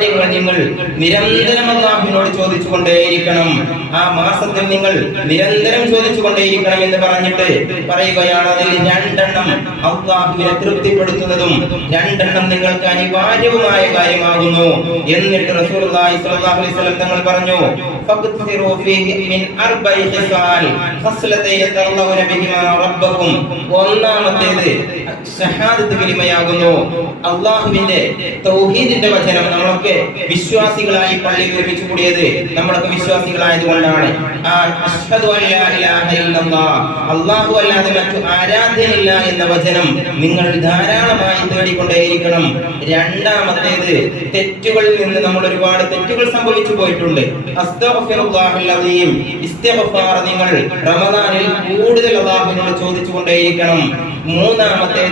കാര്യങ്ങൾ നിങ്ങൾ നിരന്തരം അള്ളാഹുവിനോട് ചോദിച്ചുകൊണ്ടേയിരിക്കണം. ആ മാസത്തിൽ നിങ്ങൾ നിരന്തരം ചോദിച്ചുകൊണ്ടേയിരിക്കണം എന്ന് പറഞ്ഞിട്ട് പറയുകയാണ്. അതിൽ രണ്ടെണ്ണം അള്ളാഹുവിനെ തൃപ്തിപ്പെടുത്തുന്നതും രണ്ടെണ്ണം നിങ്ങൾക്ക് അനിവാര്യവുമായ കാര്യമാകുന്നു. എന്നിട്ട് വസല്ലം തങ്ങൾ പറഞ്ഞു ഒന്നാമത്തേത് ഷഹാദത്ത് കലിമയാകുന്നു അള്ളാഹുവിന്റെ തൗഹീദിന്റെ വചനം നമ്മളൊക്കെ വിശ്വാസികളായി പള്ളി ഒരുമിച്ച് കൂടിയത് നമ്മളൊക്കെ വിശ്വാസികളായത് കൊണ്ടാണ് അള്ളാഹു അല്ലാതെ മറ്റു ആരാധ്യനില്ല എന്ന വചനം നിങ്ങൾ ധാരാളമായി തേടിക്കൊണ്ടേയിരിക്കണം. രണ്ടാമത്തേത് തെറ്റുകളിൽ നിന്ന് നമ്മൾ ഒരുപാട് തെറ്റുകൾ സംഭവിച്ചു പോയിട്ടുണ്ട്. നിങ്ങൾ റമദാനിൽ കൂടുതൽ അല്ലാഹുവിനോട് ചോദിച്ചുകൊണ്ടേയിരിക്കണം. മൂന്നാമത്തേത്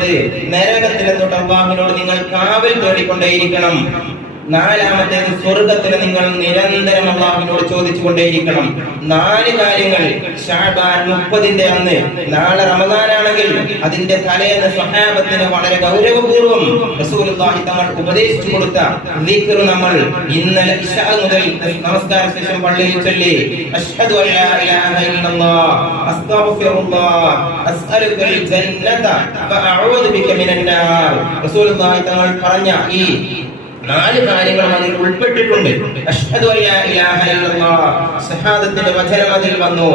നരകത്തിലെ തൊട്ട് അള്ളാഹുവിനോട് നിങ്ങൾ കാവൽ തേടിക്കൊണ്ടേയിരിക്കണം. നാലാമത്തേത് സ്വർഗത്തിൽ നിങ്ങൾ നിരന്തരം അള്ളാഹുവിനോട് ചോദിച്ചുകൊണ്ടേയിരിക്കണം. നാല് കാര്യങ്ങൾ. ഷാബാൻ മുപ്പതിന്റെ അന്ന്. നാളെ റമദാനാണെങ്കിൽ അതിന്റെ തലേന്ന് സ്വഹാബത്തിന് വളരെ ഗൗരവപൂർവം റസൂലുള്ളാഹി തങ്ങൾ ഉപദേശിച്ചു കൊടുത്ത ദിക്ർ നമ്മൾ ഇന്നലെ ഇശാ മുതൽ നമസ്കാര ശേഷം പള്ളിയിൽ ചൊല്ലി. അഷ്ഹദു അല്ലാ ഇലാഹ ഇല്ലല്ലാഹ് അസ്തഗ്ഫിറുല്ലാഹ് അസ്അലുക്കൽ ജന്നത. വഅഊദു ബിക മിനന്നാർ നാർ. റസൂലുള്ളാഹി തങ്ങൾ പറഞ്ഞ ഈ നാല് കാര്യങ്ങളും അതിൽ ഉൾപ്പെട്ടിട്ടുണ്ട്. ഷഹാദത്തിന്റെ വചനം അതിൽ വന്നു.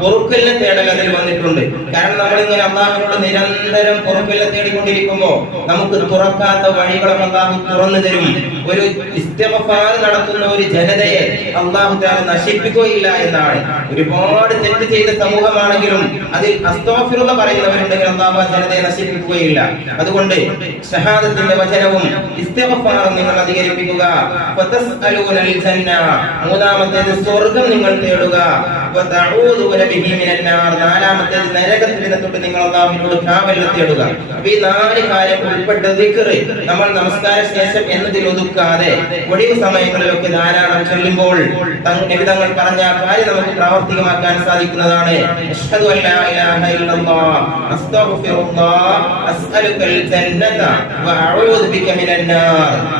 പൊറുക്കലിനെ തേടൽ അതിൽ വന്നിട്ടുണ്ട്. കാരണം നമ്മൾ ഇങ്ങനെ അള്ളാഹിനോട് നിരന്തരം പൊറുക്കല്ല തേടിക്കൊണ്ടിരിക്കുമ്പോ നമുക്ക് തുറക്കാത്ത വഴികളും അള്ളാഹു തുറന്നു തരും. ഒരു ഇസ്തിഗ്ഫാർ നടത്തുന്ന ഒരു ജനതയെ അള്ളാഹു താല നശിപ്പിക്കുകയില്ല എന്നാണ്. ഒരുപാട് തെറ്റ് ചെയ്ത സമൂഹമാണെങ്കിലും അതിൽ അസ്തോഫിറുള്ള പറയുന്നവരുണ്ടെങ്കിൽ അള്ളാഹു ആ ജനതയെ നശിപ്പിക്കുകയില്ല. അതുകൊണ്ട് ഷഹാദത്തിന്റെ വചനവും ഇസ്തിഗ്ഫാറും നിങ്ങൾ അധികരിപ്പിക്കുക. ഫതസ്അലൂനൽ ജന്ന മൂന്നാമത്തേത് സ്വർഗം നിങ്ങൾ തേടുക. വതഊദു ബിഹി മിനൽ നാർ നാലാമത്തേത് നരകത്തിൽ നിന്ന് തൊട്ട് നിങ്ങൾ അല്ലാഹുവിനോട് കാവലിനെ തേടുക. അപ്പോൾ ഈ നാല് കാര്യം ഉൾപ്പെട്ട ദിക്ർ നമ്മൾ നമസ്കാര ശേഷം എന്നതിൽ ഒതുക്കാതെ ഒഴിവ് സമയങ്ങളിലൊക്കെ ധാരാളം ചൊല്ലുമ്പോൾ നബി തങ്ങൾ പറഞ്ഞ ആ കാര്യം നമുക്ക് പ്രാവർത്തികമാക്കാൻ സാധിക്കുന്നതാണ്. അഷ്ഹദു അല്ലാ ഇലാഹ ഇല്ലല്ലാഹ് അസ്തഗ്ഫിറുല്ലാഹ് അസ്അലുകൽ ജന്നത. വഅഊദു ബിക മിനൻ നാർ